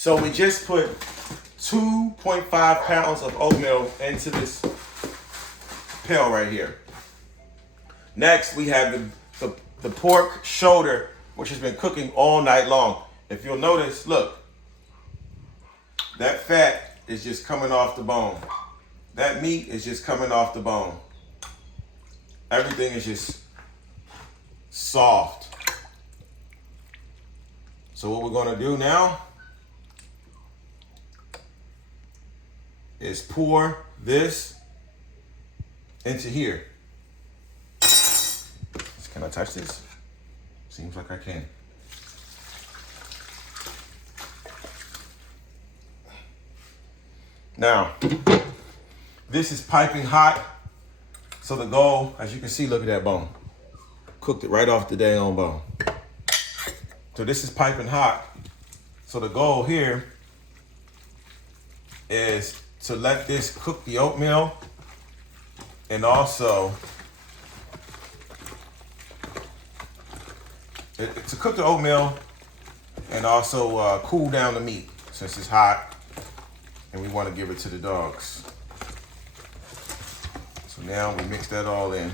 So we just put 2.5 pounds of oatmeal into this pail right here. Next, we have the pork shoulder, which has been cooking all night long. If you'll notice, look, that fat is just coming off the bone. That meat is just coming off the bone. Everything is just soft. So what we're gonna do now is pour this into here. Can I touch this? Seems like I can. Now, this is piping hot. So the goal, as you can see, look at that bone. Cooked it right off the dang bone. So this is piping hot. So the goal here is to let this cook the oatmeal and also to cook the oatmeal and also cool down the meat since it's hot and we want to give it to the dogs. So now we mix that all in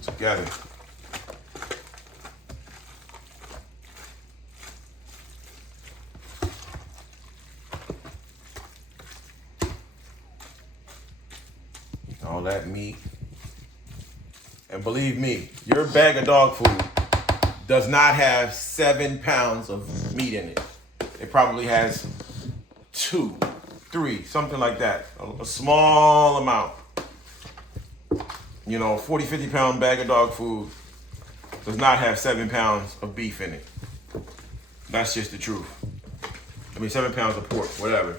together. All that meat. And believe me, your bag of dog food does not have 7 pounds of meat in it. It probably has 2, 3, something like that. A small amount. You know, 40, 50 pound bag of dog food does not have 7 pounds of beef in it. That's just the truth. I mean, 7 pounds of pork, whatever.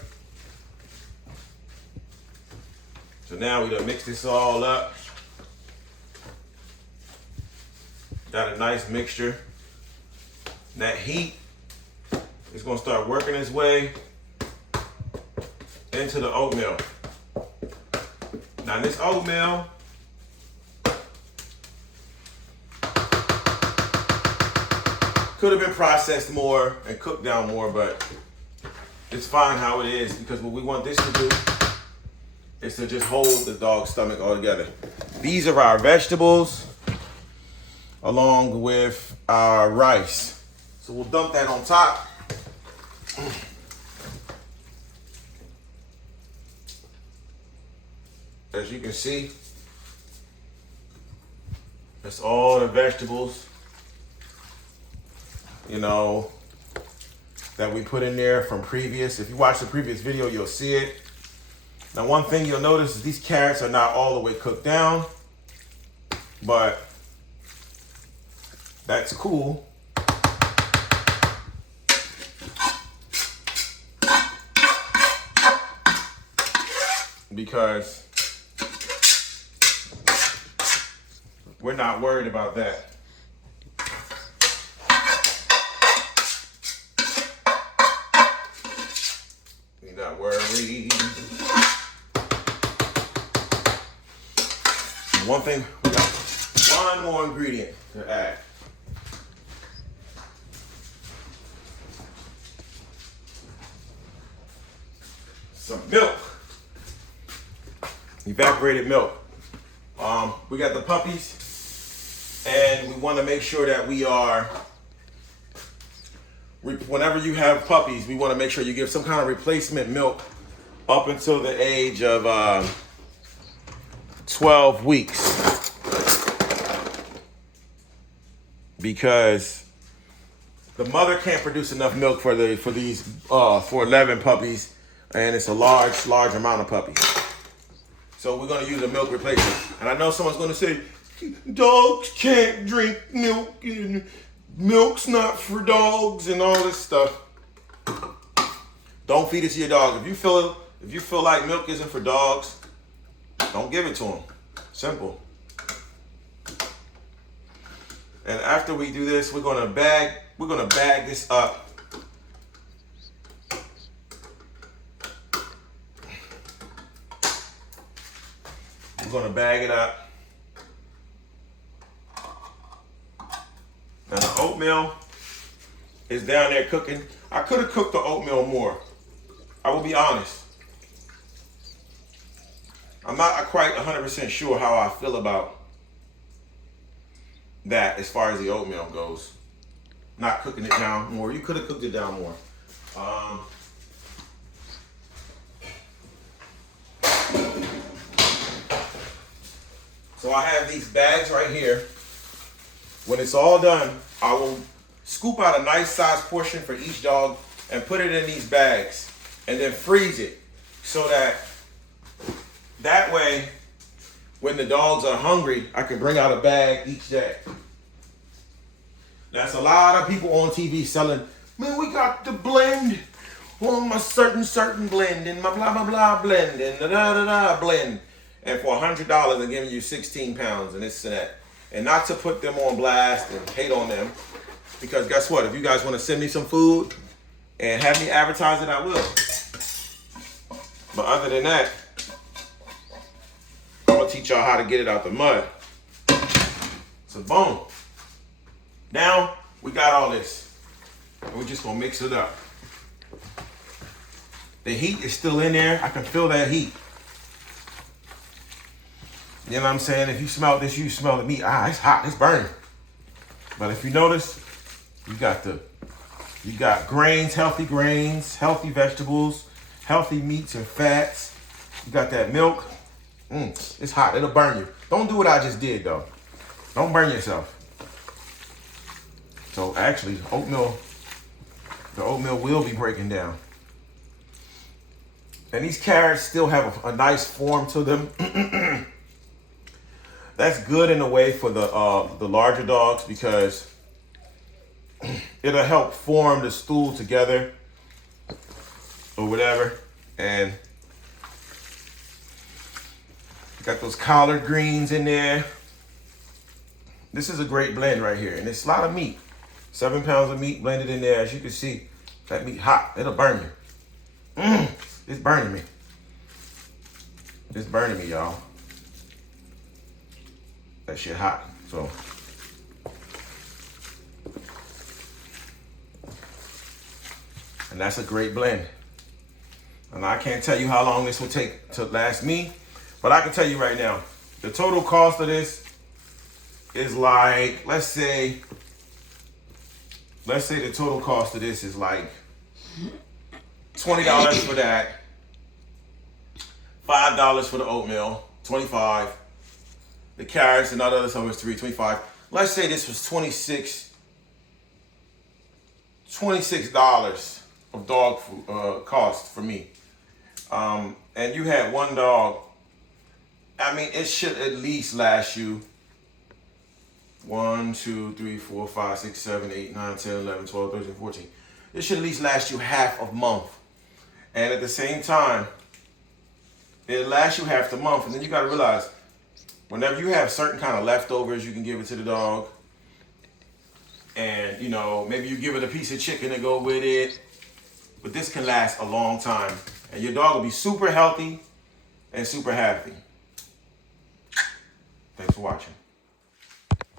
So now we done mix this all up. Got a nice mixture. That heat is gonna start working its way into the oatmeal. Now this oatmeal could have been processed more and cooked down more, but it's fine how it is because what we want this to do is to just hold the dog's stomach all together. These are our vegetables along with our rice. So we'll dump that on top. As you can see, that's all the vegetables, you know, that we put in there from previous. If you watch the previous video, you'll see it. Now, one thing you'll notice is these carrots are not all the way cooked down, but that's cool. Because we're not worried about that. We're not worried. One thing, we got one more ingredient to add. Some milk. Evaporated milk. We got the puppies, and we want to make sure that we are, whenever you have puppies, we want to make sure you give some kind of replacement milk up until the age of 12 weeks. Because the mother can't produce enough milk for 11 puppies, and it's a large amount of puppies. So we're gonna use a milk replacement. And I know someone's gonna say, dogs can't drink milk, and milk's not for dogs and all this stuff. Don't feed it to your dog. If you feel like milk isn't for dogs, don't give it to them. Simple. And after we do this, we're gonna bag this up. We're gonna bag it up. Now the oatmeal is down there cooking. I could have cooked the oatmeal more. I will be honest. I'm not quite 100% sure how I feel about that as far as the oatmeal goes. Not cooking it down more. You could have cooked it down more. So I have these bags right here. When it's all done, I will scoop out a nice size portion for each dog and put it in these bags and then freeze it so that way when the dogs are hungry, I can bring out a bag each day. That's a lot of people on TV selling, man, we got the blend on my certain blend and my blah blah blah blend and da da da da blend. And for $100, they're giving you 16 pounds and this and that. And not to put them on blast and hate on them, because guess what? If you guys want to send me some food and have me advertise it, I will. But other than that, I'm gonna teach y'all how to get it out the mud. So boom. Now we got all this. And we're just gonna mix it up. The heat is still in there. I can feel that heat. You know what I'm saying? If you smell this, you smell the meat. Ah, it's hot, it's burning. But if you notice, you got grains, healthy vegetables, healthy meats and fats. You got that milk. It's hot, it'll burn you. Don't do what I just did though. Don't burn yourself. So actually, the oatmeal will be breaking down. And these carrots still have a nice form to them. That's good in a way for the larger dogs because it'll help form the stool together or whatever. And got those collard greens in there. This is a great blend right here, and it's a lot of meat. 7 pounds of meat blended in there. As you can see, that meat hot. It'll burn you. It's burning me. It's burning me, y'all. That shit hot. So and that's a great blend. And I can't tell you how long this will take to last me, but I can tell you right now, the total cost of this is like, let's say the total cost of this is like $20 for that, $5 for the oatmeal, $25. The carrots and all the other stuff was $25. Let's say this was $26 of dog food cost for me. And you had one dog. I mean, it should at least last you 1, 2, 3, 4, 5, 6, 7, 8, 9, 10, 11, 12, 13, 14. It should at least last you half a month. And at the same time, it lasts you half the month. And then you got to realize, whenever you have certain kind of leftovers, you can give it to the dog. And, you know, maybe you give it a piece of chicken to go with it. But this can last a long time. And your dog will be super healthy and super happy. Thanks for watching.